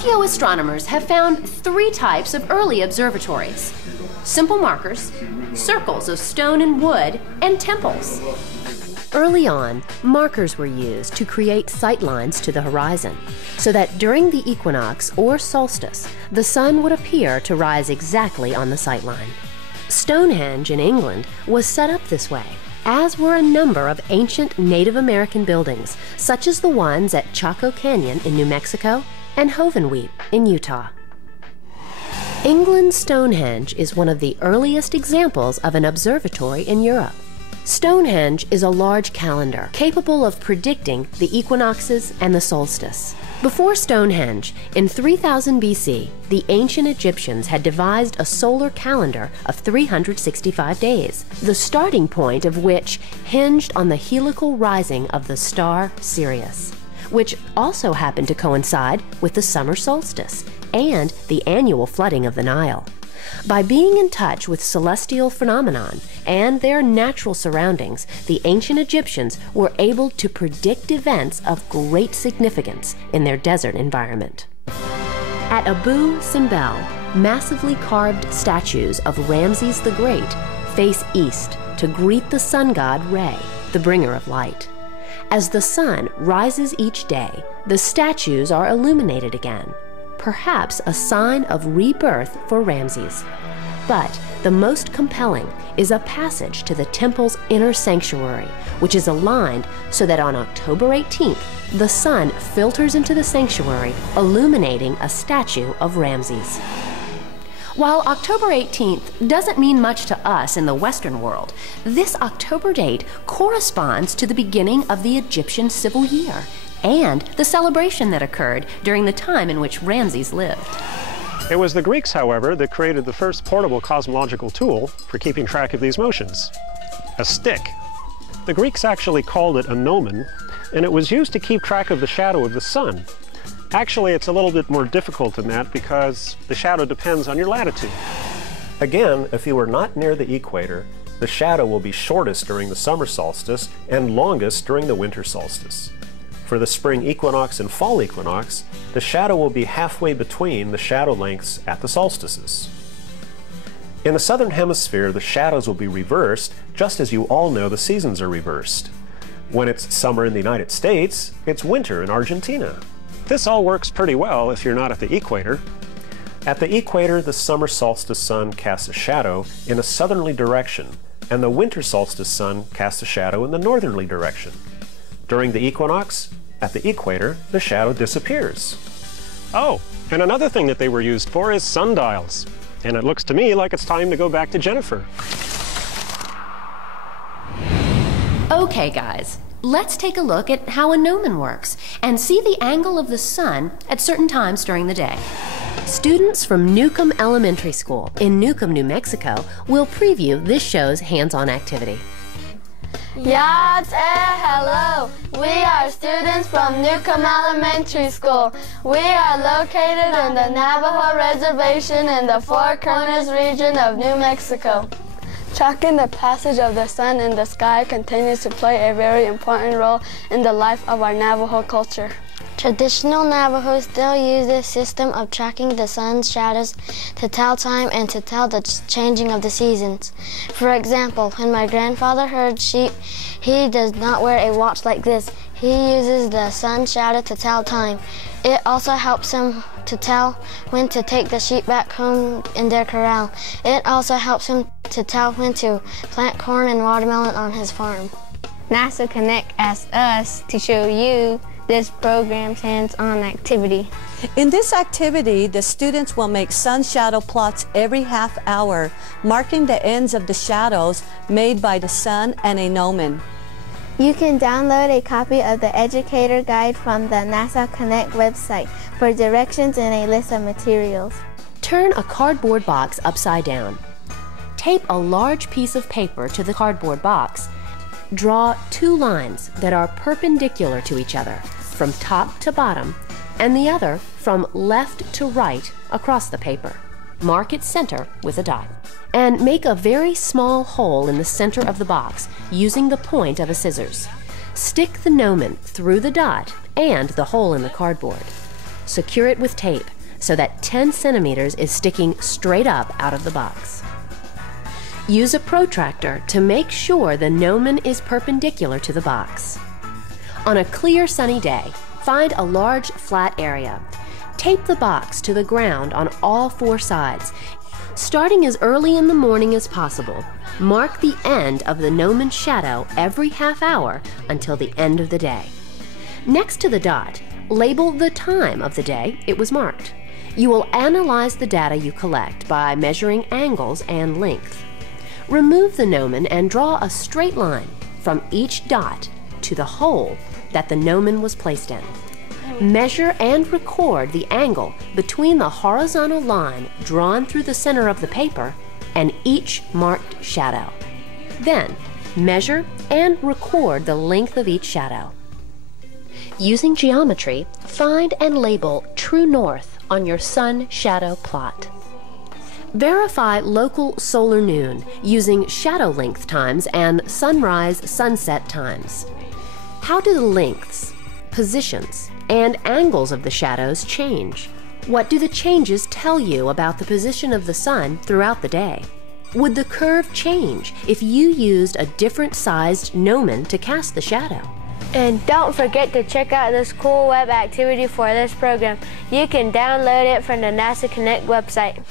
Archaeoastronomers have found 3 types of early observatories: simple markers, circles of stone and wood, and temples. Early on, markers were used to create sight lines to the horizon, so that during the equinox or solstice, the sun would appear to rise exactly on the sight line. Stonehenge in England was set up this way, as were a number of ancient Native American buildings, such as the ones at Chaco Canyon in New Mexico and Hovenweep in Utah. England's Stonehenge is one of the earliest examples of an observatory in Europe. Stonehenge is a large calendar capable of predicting the equinoxes and the solstice. Before Stonehenge, in 3000 BC, the ancient Egyptians had devised a solar calendar of 365 days, the starting point of which hinged on the heliacal rising of the star Sirius, which also happened to coincide with the summer solstice and the annual flooding of the Nile. By being in touch with celestial phenomenon and their natural surroundings, the ancient Egyptians were able to predict events of great significance in their desert environment. At Abu Simbel, massively carved statues of Ramses the Great face east to greet the sun god Re, the bringer of light. As the sun rises each day, the statues are illuminated again, perhaps a sign of rebirth for Ramses. But the most compelling is a passage to the temple's inner sanctuary, which is aligned so that on October 18th, the sun filters into the sanctuary, illuminating a statue of Ramses. While October 18th doesn't mean much to us in the Western world, this October date corresponds to the beginning of the Egyptian civil year and the celebration that occurred during the time in which Ramses lived. It was the Greeks, however, that created the first portable cosmological tool for keeping track of these motions: a stick. The Greeks actually called it a gnomon, and it was used to keep track of the shadow of the sun. Actually, it's a little bit more difficult than that because the shadow depends on your latitude. Again, if you are not near the equator, the shadow will be shortest during the summer solstice and longest during the winter solstice. For the spring equinox and fall equinox, the shadow will be halfway between the shadow lengths at the solstices. In the southern hemisphere, the shadows will be reversed, just as you all know the seasons are reversed. When it's summer in the United States, it's winter in Argentina. This all works pretty well if you're not at the equator. At the equator, the summer solstice sun casts a shadow in a southerly direction, and the winter solstice sun casts a shadow in the northerly direction. During the equinox, at the equator, the shadow disappears. Oh, and another thing that they were used for is sundials. And it looks to me like it's time to go back to Jennifer. Okay, guys, let's take a look at how a gnomon works and see the angle of the sun at certain times during the day. Students from Newcomb Elementary School in Newcomb, New Mexico will preview this show's hands-on activity. Yats hello! We are students from Newcomb Elementary School. We are located in the Navajo Reservation in the Four Corners region of New Mexico. Tracking the passage of the sun in the sky continues to play a very important role in the life of our Navajo culture. Traditional Navajo still use this system of tracking the sun's shadows to tell time and to tell the changing of the seasons. For example, when my grandfather herds sheep, he does not wear a watch like this. He uses the sun's shadow to tell time. It also helps him to tell when to take the sheep back home in their corral. It also helps him to tell when to plant corn and watermelon on his farm. NASA Connect asked us to show you this program's hands-on activity. In this activity, the students will make sun shadow plots every half hour, marking the ends of the shadows made by the sun and a gnomon. You can download a copy of the Educator Guide from the NASA Connect website for directions and a list of materials. Turn a cardboard box upside down. Tape a large piece of paper to the cardboard box. Draw 2 lines that are perpendicular to each other, from top to bottom, and the other from left to right across the paper. Mark its center with a dot. And make a very small hole in the center of the box using the point of a scissors. Stick the gnomon through the dot and the hole in the cardboard. secure it with tape so that 10 centimeters is sticking straight up out of the box. Use a protractor to make sure the gnomon is perpendicular to the box. On a clear sunny day, find a large flat area. Tape the box to the ground on all 4 sides. Starting as early in the morning as possible, mark the end of the gnomon shadow every half hour until the end of the day. Next to the dot, label the time of the day it was marked. You will analyze the data you collect by measuring angles and length. Remove the gnomon and draw a straight line from each dot to the hole that the gnomon was placed in. Measure and record the angle between the horizontal line drawn through the center of the paper and each marked shadow. Then, measure and record the length of each shadow. Using geometry, find and label true north on your sun shadow plot. Verify local solar noon using shadow length times and sunrise-sunset times. How do the lengths, positions, and angles of the shadows change? What do the changes tell you about the position of the sun throughout the day? Would the curve change if you used a different sized gnomon to cast the shadow? And don't forget to check out this cool web activity for this program. You can download it from the NASA Connect website.